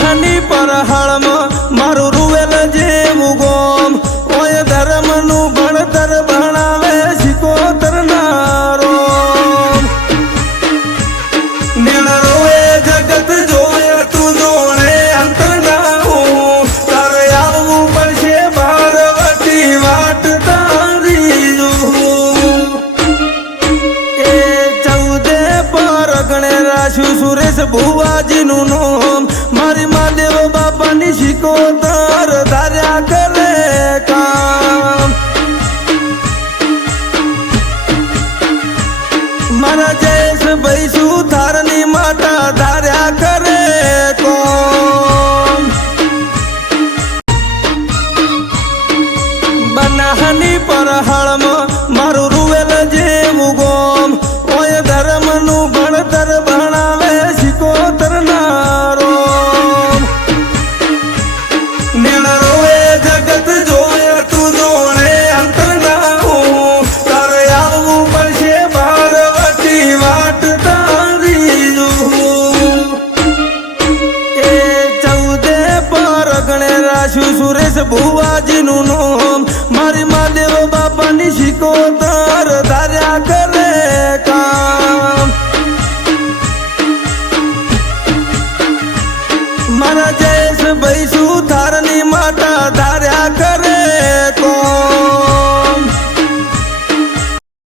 બનાહની પરહાળમાં મારું રૂવેલ જેવું ગોમ ઓય ધર્મનું ભણતર ભણાવે શિકોતર નારો નેણરો એ જગત જોય તું જોણે અંતર નાવું તારે આવવું પડશે ભારવતી વાટ તારી જોવું એ 14 પર ગણે રાશું સુરેશ ભુવાજીનું નામ મારી મહાદેવ બાપાની શિકોતર ધાર્યા કરે કામ મારા જયેશભાઈ સુથારની માતા ધાર્યા કરે કોમ બનાહની પરહાળમાં મારું રૂવેલ જેવું ગોમ ઓય ધર્મનું ભણતર ભણાવે શિકોતર નારો નેણરો એ જગત જોય તું જોણે અંતર નાવું તારે આવવું પડશે ભારવતી વાટ તારી જોવું એ 14 પર ગણે રાશું સુરેશ ભુવાજીનું નામ મારી મહાદેવ બાપાની શિકોતર ધાર્યા કરે કામ મારા જયેશભાઈ